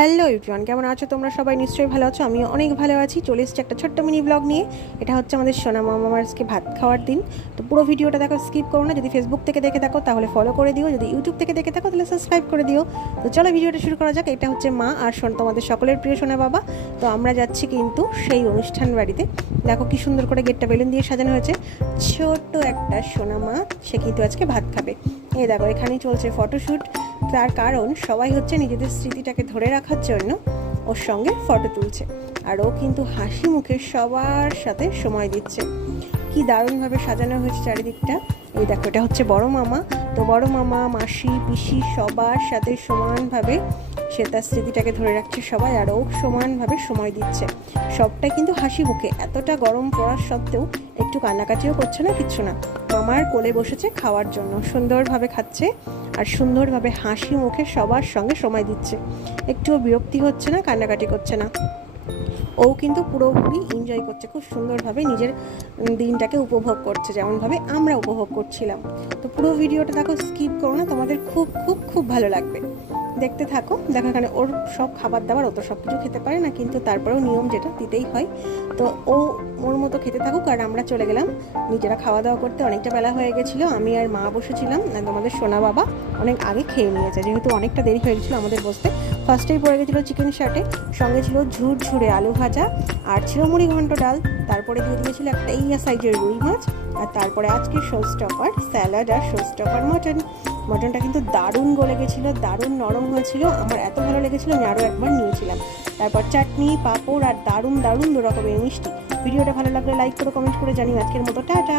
Hello everyone, কেমন আছো তোমরা? সবাই নিশ্চয়ই ভালো আছো। আমিও অনেক ভালো আছি। চলে এসেছি একটা ছোট্ট মিনি ব্লগ নিয়ে। এটা হচ্ছে আমাদের সোনা মামার আজকে ভাত খাওয়ার দিন। তো পুরো ভিডিওটা দেখো, স্কিপ করো না। যদি ফেসবুক থেকে দেখে থাকো তাহলে ফলো করে দিও, যদি ইউটিউব থেকে দেখে থাকো তাহলে সাবস্ক্রাইব করে দিও। তো চলো ভিডিওটা শুরু করা যাক। এটা হচ্ছে মা আর তোমাদের সকলের প্রিয় সোনা বাবা। তো আমরা যাচ্ছি কিন্তু সেই অনুষ্ঠান বাড়িতে। দেখো কি সুন্দর করে গেটটা বেলুন দিয়ে সাজানো হয়েছে। ছোট্ট একটা সোনা মা, সে কিন্তু আজকে ভাত খাবে। এই দেখো এখানেই চলছে ফটোশ্যুট। তার কারণ সবাই হচ্ছে নিজেদের স্মৃতিটাকে ধরে রাখার জন্য ওর সঙ্গে ফটো তুলছে, আর ও কিন্তু হাসি মুখে সবার সাথে সময় দিচ্ছে। কি দারুণভাবে সাজানো হয়েছে চারিদিকটা। এই দেখো এটা হচ্ছে বড় মামা। তো বড় মামা, মাসি, পিসি সবার সাথে সমানভাবে সে তার স্মৃতিটাকে ধরে রাখছে সবাই, আর ও সমানভাবে সময় দিচ্ছে। সবটাই কিন্তু হাসি মুখে। এতটা গরম পড়ার সত্ত্বেও একটু কান্নাকাটিও করছে না, কিচ্ছু না। মামার কোলে বসেছে খাওয়ার জন্য, সুন্দরভাবে খাচ্ছে আর সুন্দরভাবে হাসি মুখে সবার সঙ্গে সময় দিচ্ছে। একটুও বিরক্তি হচ্ছে না, কান্নাকাটি করছে না। ও কিন্তু পুরোপুরি এনজয় করছে, খুব সুন্দরভাবে নিজের দিনটাকে উপভোগ করছে, যেমনভাবে আমরা উপভোগ করছিলাম। তো পুরো ভিডিওটা দেখো, স্কিপ করো না, তোমাদের খুব খুব খুব ভালো লাগবে। দেখতে থাকো। দেখো এখানে ওর সব খাবার দাবার, ও তো সব কিছু খেতে পারে না, কিন্তু তারপরেও নিয়ম যেটা দিতেই হয়। তো ও ওর মতো খেতে থাকুক, আর আমরা চলে গেলাম নিজেরা খাওয়া দাওয়া করতে। অনেকটা বেলা হয়ে গেছিলো। আমি আর মা বসেছিলাম, তোমাদের সোনা বাবা অনেক আগে খেয়ে নিয়েছে, যেহেতু অনেকটা দেরি হয়ে গেছিলো আমাদের বসতে। ফার্স্টেই পড়ে গেছিলো চিকেন শার্টে, সঙ্গে ছিল ঝুরঝুরে আলু ভাজা, আর ছিল মুড়ি ঘন্ট ডাল। তারপরে দিয়ে দিয়েছিল একটা সাইজের রুই মাছ, আর তারপরে আজকে শো স্টপার স্যালাড আর শো স্টপার মটনটা কিন্তু দারুণ গলে গেছিলো, দারুণ নরম হয়েছিল। আমার এত ভালো লেগেছিলো, আমি আরও একবার নিয়েছিলাম। তারপর চাটনি, পাঁপড় আর দারুণ দারুণ দু রকমের মিষ্টি। ভিডিওটা ভালো লাগলে লাইক করে কমেন্ট করে জানিও। আজকের মতো টাটা।